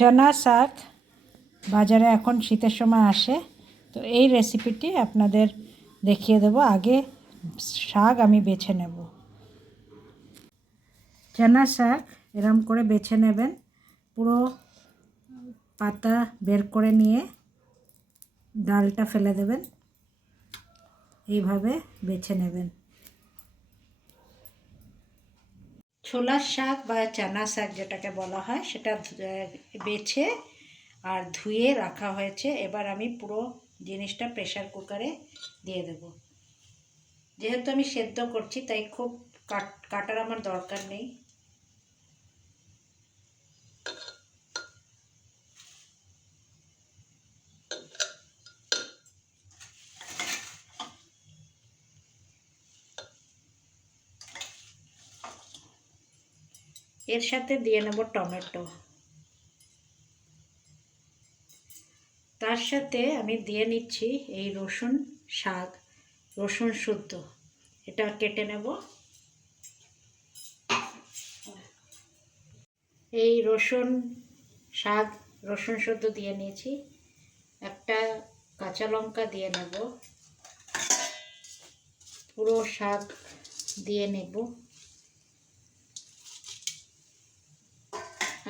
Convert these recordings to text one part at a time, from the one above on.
চানা শাক বাজারে এখন শীতের সময় আসে, তো এই রেসিপিটি আপনাদের দেখিয়ে দেব। আগে শাক আমি বেছে নেব। চানা শাক এরম করে বেছে নেবেন, পুরো পাতা বের করে নিয়ে ডালটা ফেলে দেবেন, এইভাবে বেছে নেবেন। ছোলার শাক বা চানা শাক যেটাকে বলা হয়, সেটা বেছে আর ধুয়ে রাখা হয়েছে। এবার আমি পুরো জিনিসটা প্রেসার কুকারে দিয়ে দেব। যেহেতু আমি সেদ্ধ করছি তাই খুব কাটার আমার দরকার নেই। এর সাথে দিয়ে নেব টমেটো, তার সাথে আমি দিয়ে নিচ্ছি এই রসুন শাক, রসুন শুদ্ধ, এটা কেটে নেব। এই রসুন শাক রসুন শুদ্ধ দিয়ে নিয়েছি। একটা কাঁচা লঙ্কা দিয়ে নেব, পুরো শাক দিয়ে নেব।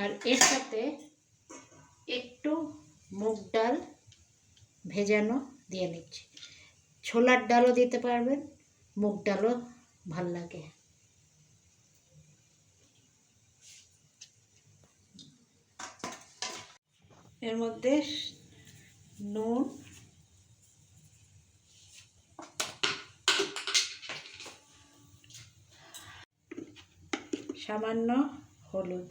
আর এর সাথে একটু মুগ ডাল ভেজানো দিয়ে নিচ্ছি। ছোলার ডালও দিতে পারবেন, মুগ ডালও ভাল লাগে। এর মধ্যে নুন, সামান্য হলুদ,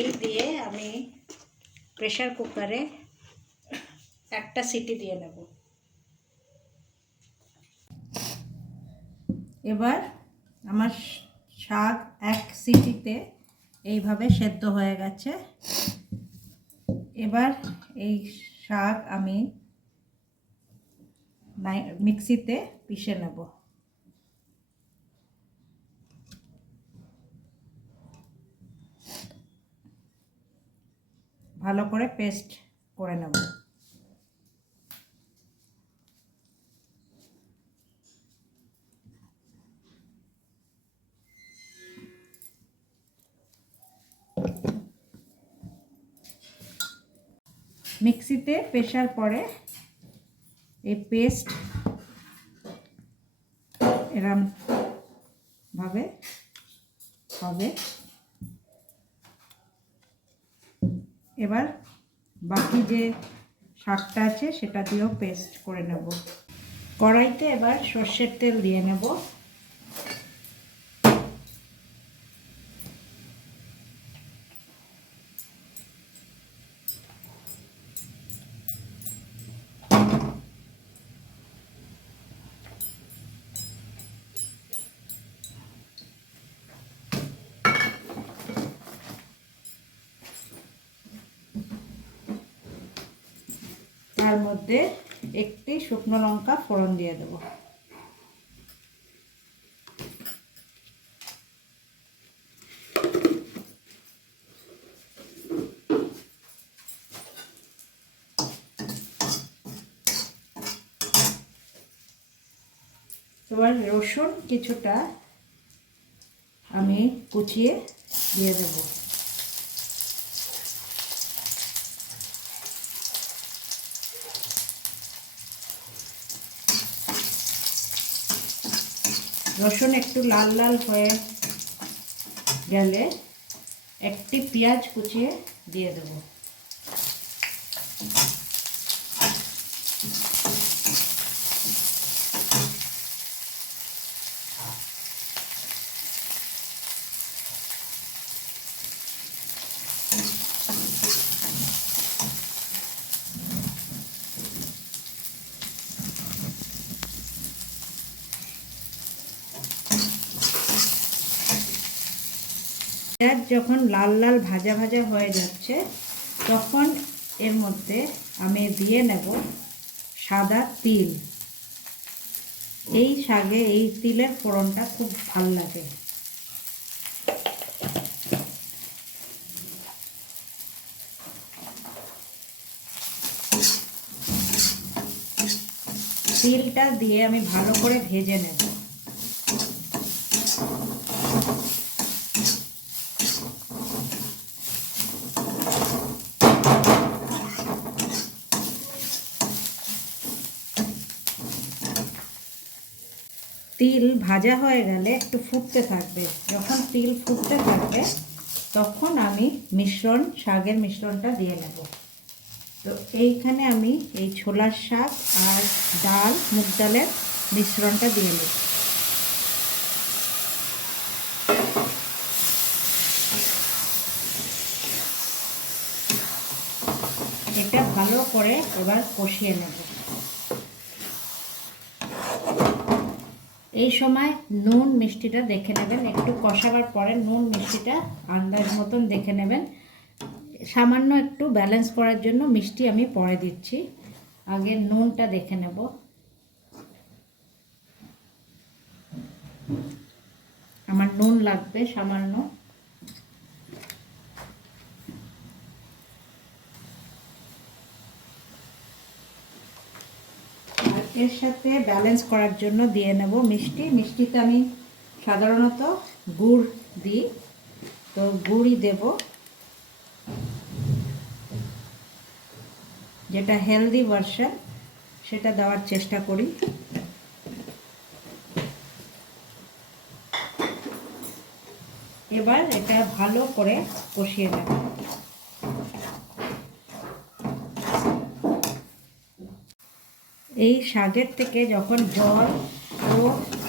এই দিয়ে আমি প্রেসার কুকারে একটা সিটি দিয়ে নেব। এবার আমার শাক এক সিটিতে এইভাবে সেদ্ধ হয়ে গেছে। এবার এই শাক আমি মিক্সিতে পিষে নেব। ভালো করে পেস্ট করে নেব। মিক্সিতে পেশার পরে এই পেস্ট এরম ভাবে হবে। এবার বাকি যে শাকটা আছে সেটা দিয়েও পেস্ট করে নেব। কড়াইতে এবার সর্ষের তেল দিয়ে নেব। তার মধ্যে একটি শুকনো লঙ্কা ফোড়ন দিয়ে দেব। এবার রসুন কিছুটা আমি কুচিয়ে দিয়ে দেব। রসুন একটু লাল লাল হয়ে গেলে একটি পেঁয়াজ কুচিয়ে দিয়ে দেব। পেঁয়াজ যখন লাল লাল ভাজা ভাজা হয়ে যাচ্ছে, তখন এর মধ্যে আমি দিয়ে নেব সাদা তিল। এই শাকে এই তিলের ফোড়নটা খুব ভালো লাগে। তিলটা দিয়ে আমি ভালো করে ভেজে নেব। তিল ভাজা হয়ে গেলে একটু ফুটতে থাকবে, যখন তিল ফুটতে থাকবে তখন আমি শাকের মিশ্রণটা দিয়ে নেব। তো এইখানে আমি এই ছোলার শাক আর ডাল, মুগ ডালের মিশ্রণটা দিয়ে নেব। এটা ভালো করে এবার কষিয়ে নেব। এই সময় নুন মিষ্টিটা দেখে নেবেন, একটু কষাবার পরে নুন মিষ্টিটা আন্দাজ মতন দেখে নেবেন। সামান্য একটু ব্যালেন্স করার জন্য মিষ্টি আমি পরে দিচ্ছি, আগে নুনটা দেখে নেব। আমার নুন লাগবে সামান্য। আর এর সাথে ব্যালেন্স করার জন্য দিয়ে নেব মিষ্টি। মিষ্টিতে আমি সাধারণত গুড় দিই, তো গুড়ই দেব, যেটা হেলদি ভার্সন সেটা দেওয়ার চেষ্টা করি। এবার এটা ভালো করে কষিয়ে নেব। এই শাকের থেকে যখন জল ও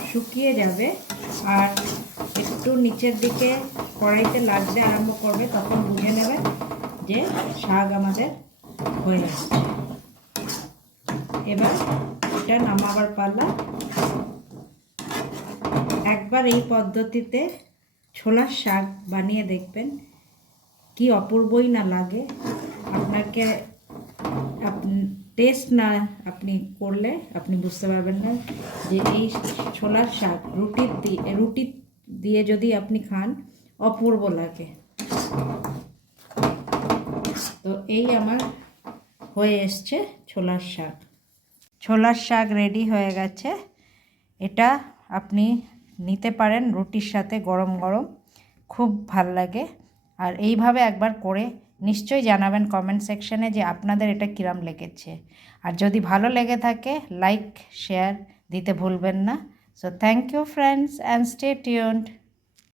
শুকিয়ে যাবে আর একটু নিচের দিকে কড়াইতে লাগতে আরম্ভ করবে, তখন বুঝে নেবেন যে শাক আমাদের হয়ে আসছে। এবার এটা নামাবার পালা। একবার এই পদ্ধতিতে ছোলার শাক বানিয়ে দেখবেন, কি অপূর্বই না লাগে। আপনাকে টেস্ট না আপনি করলে আপনি বুঝতে পারবেন না যে এই ছোলার শাক রুটি দিয়ে যদি আপনি খান অপূর্ব লাগে। তো এই আমার হয়ে এসছে ছোলার শাক। ছোলার শাক রেডি হয়ে গেছে। এটা আপনি নিতে পারেন রুটির সাথে গরম গরম, খুব ভাল লাগে। আর এইভাবে একবার করে নিশ্চয়ই জানাবেন কমেন্ট সেকশনে যে আপনাদের এটা কিরম লেগেছে। আর যদি ভালো লেগে থাকে লাইক শেয়ার দিতে ভুলবেন না। So thank you friends and stay tuned.